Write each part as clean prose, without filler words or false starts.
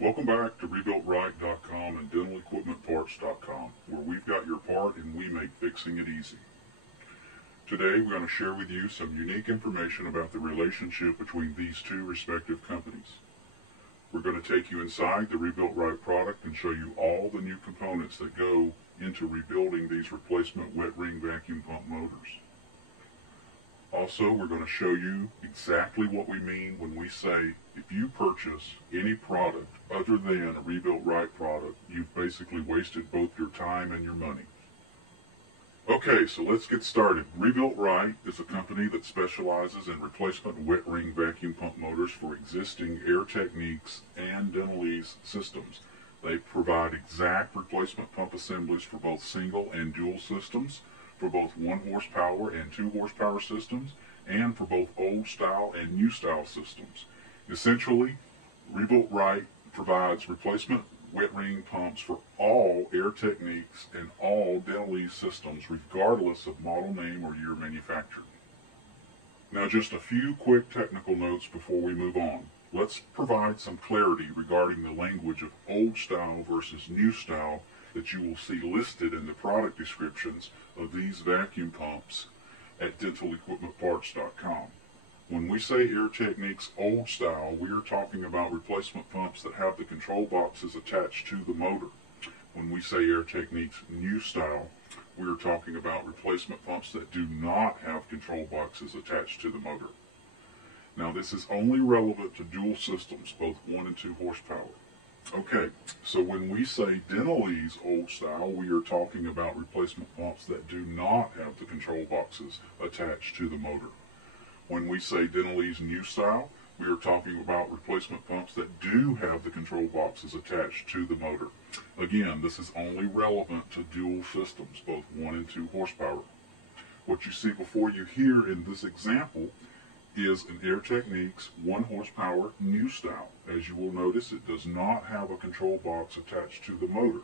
Welcome back to RebuiltRight.com and DentalEquipmentParts.com, where we've got your part and we make fixing it easy. Today we're going to share with you some unique information about the relationship between these two respective companies. We're going to take you inside the Rebuilt Right product and show you all the new components that go into rebuilding these replacement wet ring vacuum pump motors. Also, we're going to show you exactly what we mean when we say if you purchase any product other than a Rebuilt Right product, you've basically wasted both your time and your money. Okay, so let's get started. Rebuilt Right is a company that specializes in replacement wet ring vacuum pump motors for existing Air Techniques and Dentalese systems. They provide exact replacement pump assemblies for both single and dual systems, for both 1 horsepower and 2 horsepower systems, and for both old style and new style systems. Essentially, Rebuilt Right provides replacement wet ring pumps for all Air Techniques and all Dentalese systems, regardless of model name or year manufactured. Now, just a few quick technical notes before we move on. Let's provide some clarity regarding the language of old style versus new style that you will see listed in the product descriptions of these vacuum pumps at DentalEquipmentParts.com. When we say Air Techniques old style, we are talking about replacement pumps that have the control boxes attached to the motor. When we say Air Techniques new style, we are talking about replacement pumps that do not have control boxes attached to the motor. Now, this is only relevant to dual systems, both 1 and 2 horsepower. Okay, so when we say Dentalese old style, we are talking about replacement pumps that do not have the control boxes attached to the motor. When we say Dentalese new style, we are talking about replacement pumps that do have the control boxes attached to the motor. Again, this is only relevant to dual systems, both 1 and 2 horsepower. What you see before you here in this example is an Air Techniques 1 horsepower new style. As you will notice, it does not have a control box attached to the motor.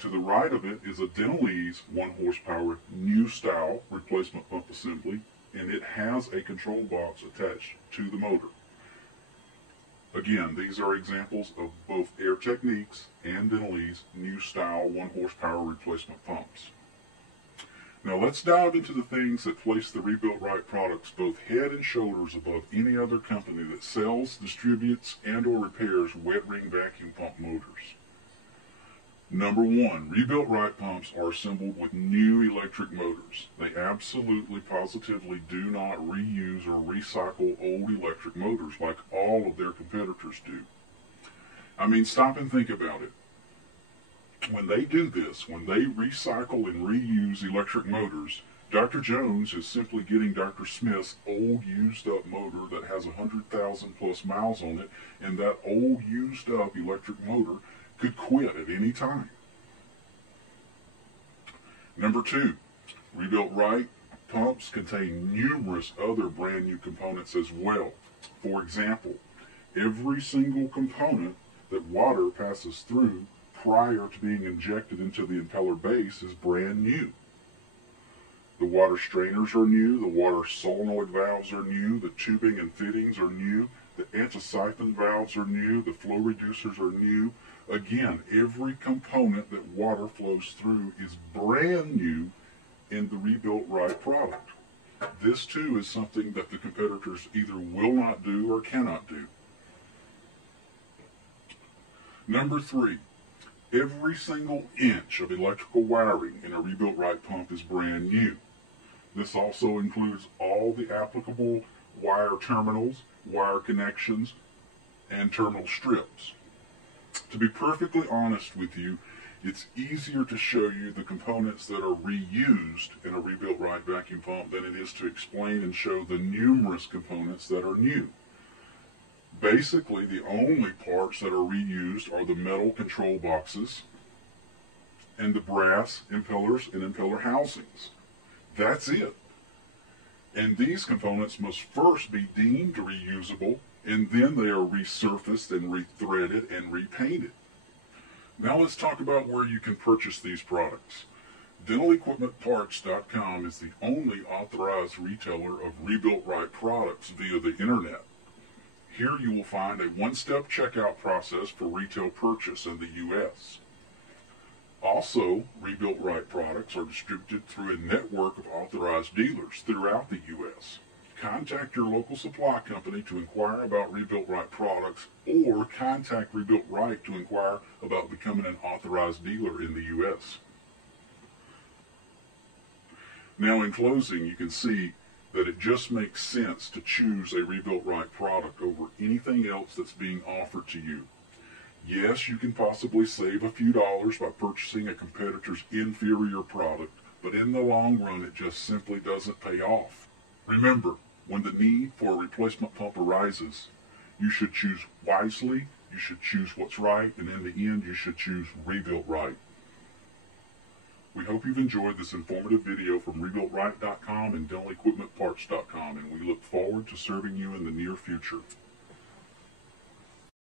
To the right of it is a Dentalese 1 horsepower new style replacement pump assembly, and it has a control box attached to the motor. Again, these are examples of both Air Techniques and Dentalese new style 1 horsepower replacement pumps. Now let's dive into the things that place the Rebuilt Right products both head and shoulders above any other company that sells, distributes, and or repairs wet ring vacuum pump motors. Number 1, Rebuilt Right pumps are assembled with new electric motors. They absolutely, positively do not reuse or recycle old electric motors like all of their competitors do. I mean, stop and think about it. When they do this, when they recycle and reuse electric motors, Dr. Jones is simply getting Dr. Smith's old used up motor that has 100,000 plus miles on it, and that old used up electric motor could quit at any time. Number 2, Rebuilt Right pumps contain numerous other brand new components as well. For example, every single component that water passes through prior to being injected into the impeller base is brand new. The water strainers are new, the water solenoid valves are new, the tubing and fittings are new, the anti-siphon valves are new, the flow reducers are new. Again, every component that water flows through is brand new in the Rebuilt Right product. This too is something that the competitors either will not do or cannot do. Number 3, every single inch of electrical wiring in a Rebuilt Right pump is brand new. This also includes all the applicable wire terminals, wire connections, and terminal strips. To be perfectly honest with you, it's easier to show you the components that are reused in a Rebuilt Right vacuum pump than it is to explain and show the numerous components that are new. Basically, the only parts that are reused are the metal control boxes and the brass impellers and impeller housings. That's it. And these components must first be deemed reusable, and then they are resurfaced and rethreaded and repainted. Now let's talk about where you can purchase these products. DentalEquipmentParts.com is the only authorized retailer of Rebuilt Right products via the internet. Here you will find a one-step checkout process for retail purchase in the U.S. Also, Rebuilt Right products are distributed through a network of authorized dealers throughout the U.S. Contact your local supply company to inquire about Rebuilt Right products, or contact Rebuilt Right to inquire about becoming an authorized dealer in the U.S. Now, in closing, you can see that it just makes sense to choose a Rebuilt Right product over anything else that's being offered to you. Yes, you can possibly save a few dollars by purchasing a competitor's inferior product, but in the long run, it just simply doesn't pay off. Remember, when the need for a replacement pump arises, you should choose wisely, you should choose what's right, and in the end, you should choose Rebuilt Right. We hope you've enjoyed this informative video from RebuiltRight.com and DentalEquipmentParts.com, and we look forward to serving you in the near future.